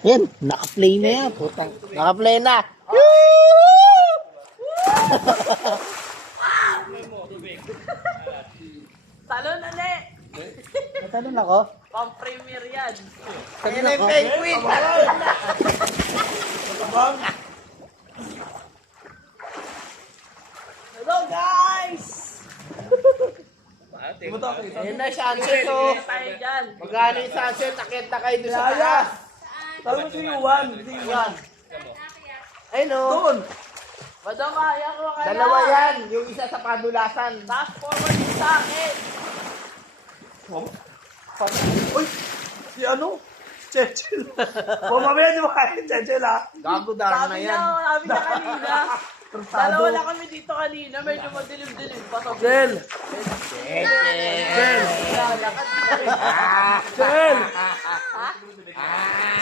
Yan, naka-play na yan. Putang, naka-play na. Talon na Natalon ako. pang premier yan. Talon ako. Penguin! Hello guys! Ayun na, sunset oh. Tayo dyan. Magkano yung sunset? Takit na kayo doon sa taas. Sabi mo si Yuan. Si Yuan. Ayun oh. Doon. Madam, kaya ko kaya. Dalawa yan. Yung isa sa padulasan. Fast forward yung sa akin. Uy! Si ano? Chechel. Mamaya di ba kaya Chechel ha? Gago darang na Sabi yan. niya kanina. Dalawa lang kami dito kanina. Medyo madilim-dilim pa. Chel! Chel! Chel!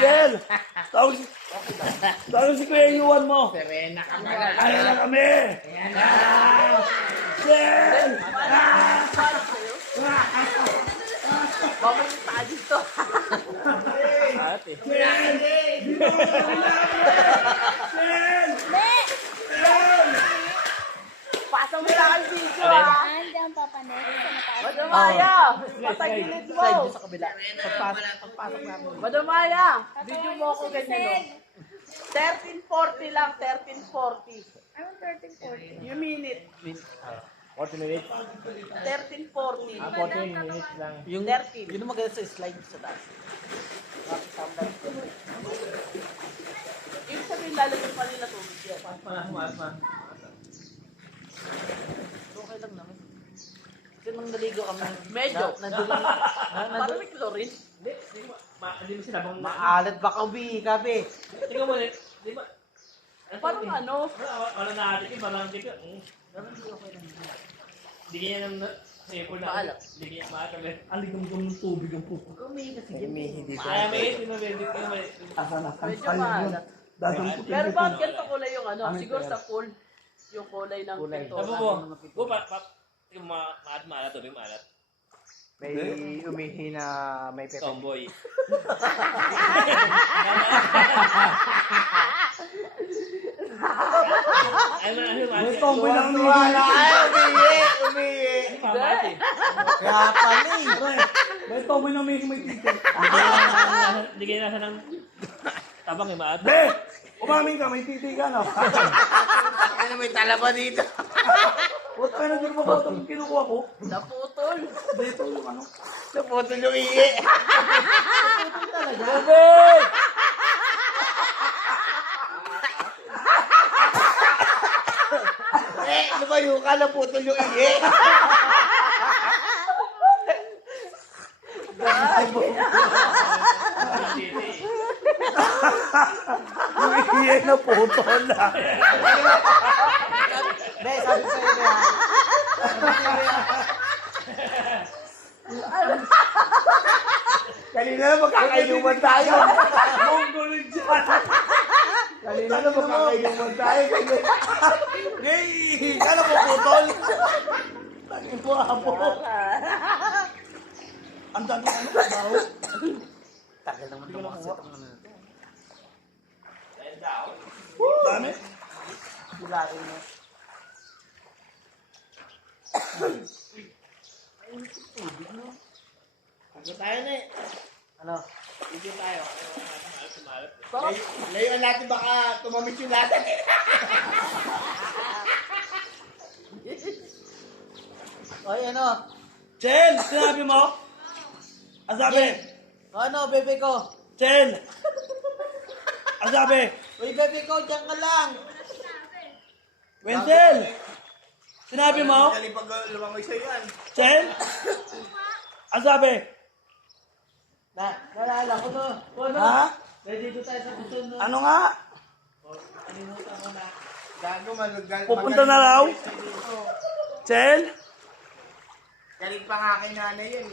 Chel! Tawag si Kuya Yuan mo. Serena ka na. Ano na kami? Chel! Babalik tayo dito. Pasa mo lang ang video ha. Andiyan papanet sa mataas. Madam Maya, patagilid mo. Side sa kabila. Pagpasok natin. Madam Maya, video mo ako ganyan no. 1340 lang, 1340. Anong 1340? Yung minute. 40 minutes. 1340. 40 minutes lang. Yung 13. yun ang maganda sa slide sa taas. Ibig sabihin lalagyan pa nila tubig yan. Okay lang naman. Kasi nang naligo kami. Medyo. Nandun. Parang may chlorine. Hindi mo sinabang Maalat ba kabi, kabi? Tingnan mo ulit. Di ba? Parang ano. Wala na atin yung parang tika. Hindi kanya nang sample na. Maalat. Hindi kanya maalat. Ang ligam-gam ng tubig ang pupo. May hindi ko. Kaya may pinabedit ko may. Medyo maalat. Pero bakit ganito kulay yung ano? Siguro sa pool. Yung kulay ng pito. Sabi mo, maalat tubig maalat. May umihi na may pepe. Tomboy. May tomboy na umihi. Umihi. Kaya pala eh. May tomboy na may titi. Hindi kaya nasa ng tabang yung maalat. Umamin ka, may titi ka, no? Ano may talaba dito? Ba't kayo na din mo ba itong kinukuha ko? Naputol. Dito yung ano? Naputol yung ihi. Lumayo ka, naputol yung ihi. Yung ihiye na putol, ah. Hindi, sabi sa'yo niya. Kanina na magkakainuman tayo. Mongolid dyan. Kanina na magkakainuman tayo. Hey! Kala mo putol? Tangin po, apo. Ang dami ano, baho. Tagal naman ito mga set. Dami. Bularin mo. Pagod tayo na eh. Ano? Hindi tayo. Layuan natin baka tumamit yung lahat. Oy, ano? Chel, sinabi mo? Ang sabi? Ano, bebe ko? Chel! Ang sabi? Uy, bebe ko, diyan ka lang. Wenzel! Sinabi mo? Dali pag lumangoy sa'yo yan. Chel? Ang sabi? Nalala ko no. Ano? Ha? Pwede dito tayo sa puso no. Ano nga? Kalimutan ko na. Gago, malugal. Pupunta na raw? Chel? Galing pa nga kay nanay yun.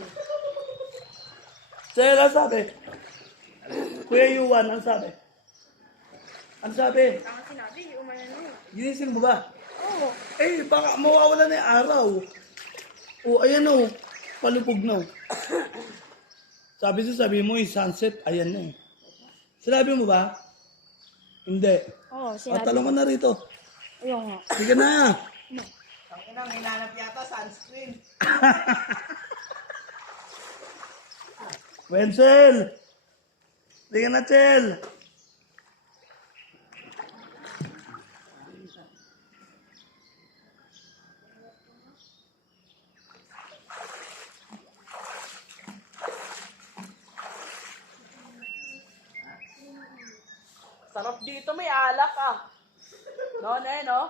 Chel, ang sabi? Kuya Yuan, ang sabi? Ang sabi? Ang sinabi, umano na yun. Ginising mo ba? Oo. Eh, baka mawawala na yung araw. O, ayan o. Palupog na. Sabi mo, sunset, ayan na eh. Sinabi mo ba? Hindi. Oo, O, sinabi. talong ka na rito. Ayun nga. Sige na. Ang ina, may nanap yata sunscreen. Wenzel! Sige na, Chel. Sarap dito, may alak ah. No, no?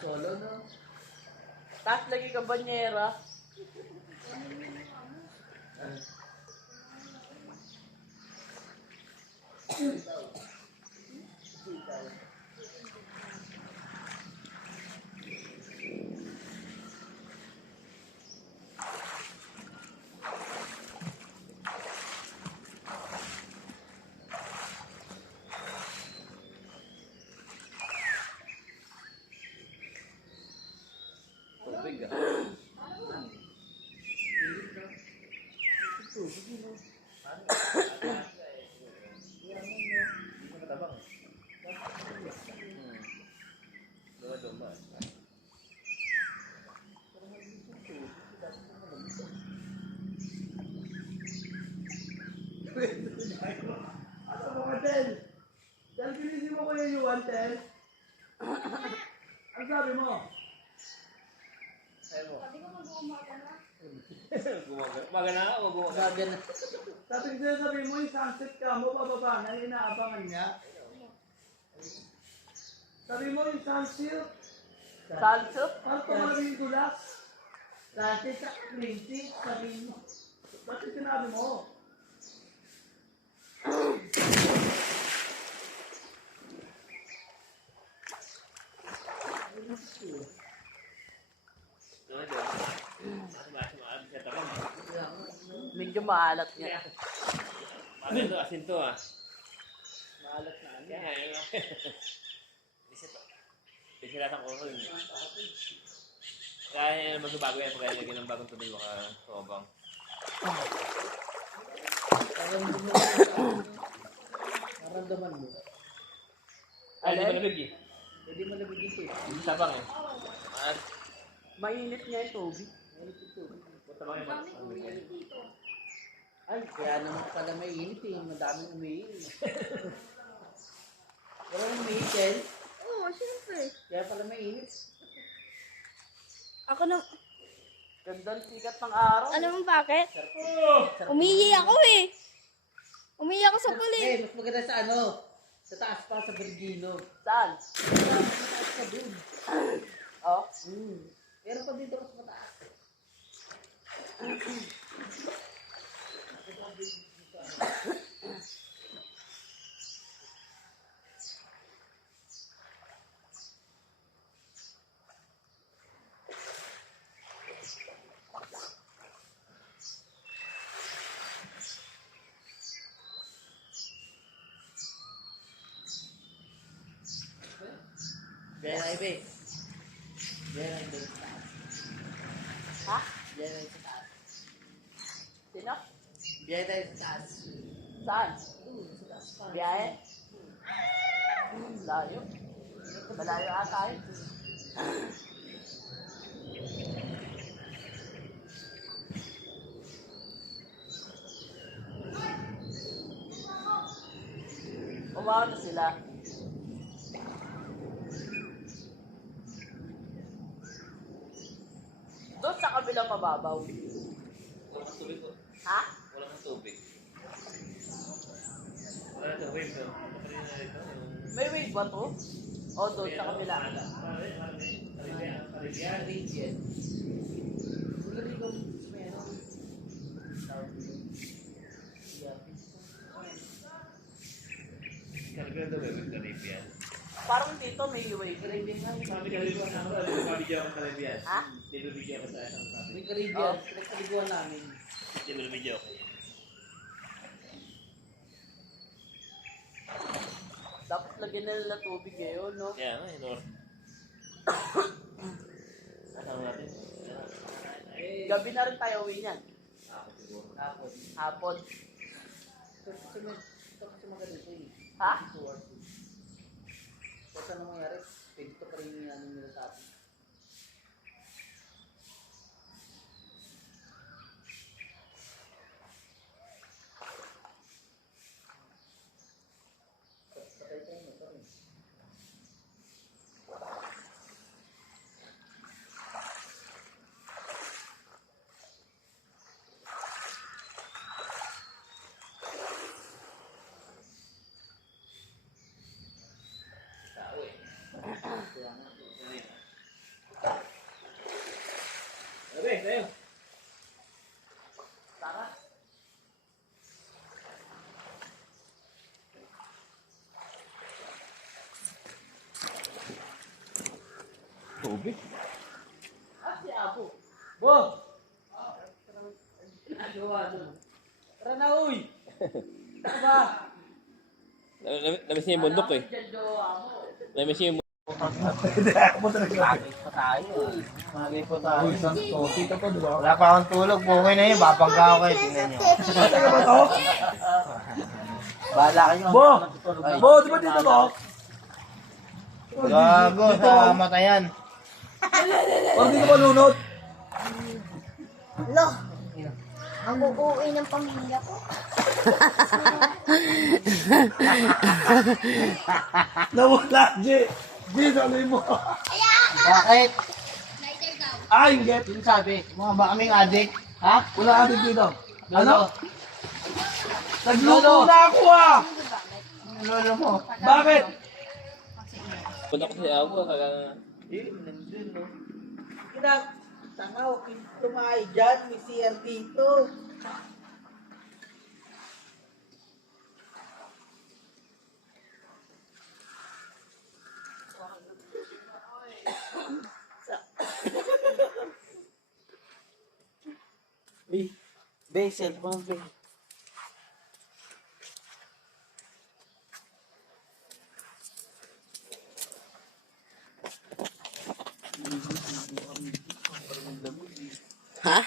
Solo, no? Tapos lagi ka banyera. Ano mo ka, Chel? Chel, kinisip mo Kuya Yuan, Chel? Ano sabi mo? Magana ako, gumaga. Sabi na. Sabi mo, yung sunset ka mo, bababa na, inaabangan niya. Sabi mo, yung sunset, Salso? parang tumawin ko lang. Sunset sa crazy, sabi mo. Bakit sinabi mo? Medyo maalat nga. Asin to, asin to ah. Maalat na ano. Kaya yun lang. Isiratan ko rin. Kaya magbabago yan pag lagyan ng bagong tubig baka sobang. Naramdaman mo. Ay, di malamig eh. Hindi mo nabigyan ito. Hindi sabang eh. At, Mainit nga yung tubig. punta ba kayo Ay, kaya naman pala may init eh. Madaming umiinit. Walang umiinit, Oo, syempre. kaya pala may init. Ako na, Ganda ng sikat ng araw. alam mo bakit? Umihi ako eh. Umihi ako sa pool eh. Eh, mas maganda sa ano? Sa taas pa, sa Bergino. Saan? Sa taas pa dun. Oh? Meron pa dito mas mataas. Gaya na ibe. Gaya na ibe sa taas. Ha? Gaya na sa taas. Sino? Gaya na sa taas. Saan? Sa taas pa. Biyahe? Layo. Malayo ata yun. Umano sila. Doon sa kabilang mababaw. Walang tubig po. Ha? Walang tubig. Wala tubig to. May wave ba to? O doon sa kabila. Caribbean. Siguro ikaw meron. Caribbean daw eh, Caribbean. Parang dito may wave. Sabi Caribbean, ako lang, bibigyan ako Caribbean. Ha? Bibigyan ko sa isang sabi. May Caribbean. Pinagkaliguan namin. Bibigyan ako. Dapat lagyan na nila tubig ngayon, no? Kaya nga, Lord. Nasaan natin? Gabi na rin tayo uwi niyan. Hapon. Kasi magalito eh. Ha? Kasi anong mangyari? Pinto pa rin yung ano nila sa atin. Patay tayo mo pa rin. Sabi, tayo. Tara. Tubig. Si Apo. Bo! Ginagawa doon. Tara na, uy! Tara ba? Namiss niya yung bundok eh. Diyan jowa mo. Namiss niya yung Hindi, ako mo talaga. Magay pa tayo. Magay pa tayo. Uy, santo. Kita po, di ba? Wala pa akong tulog. Okay na yun. Babangga ako kayo. Tingnan nyo. Talaga ba to? Bahala kayo. Bo! Ay. Bo, di ba dito to? Gago. Dito. Sa matayan. Parang dito malunod. Lo, ang uuwi ng pamilya ko. Nawala, G. G, sabi mo. Bakit? Ah, yung get. Sino sabi? Mga ba kaming adik? Ha? Wala ka din dito. Ano? Lolo? Nagluto na ako ah! Lolo mo? Bakit? punta ko sa ako. Nandun, no? Tanga, huwag kayong tumahay dyan. May CR dito. Be, cellphone, be. Ha?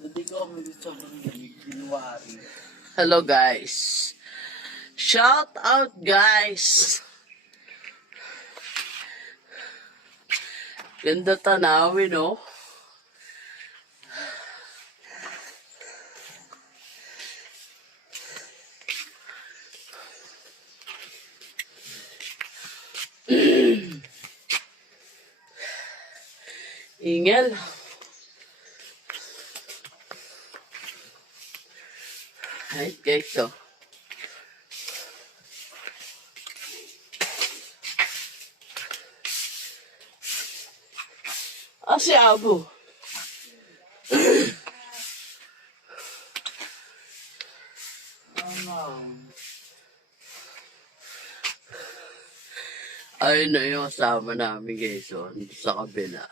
Hindi ko kami gusto ng January. Hello guys. Shout out guys. Ganda tanawin no. Ingel. Ay, guys, so. Si Abu. Ayun na yung kasama namin guys, so, sa kabila.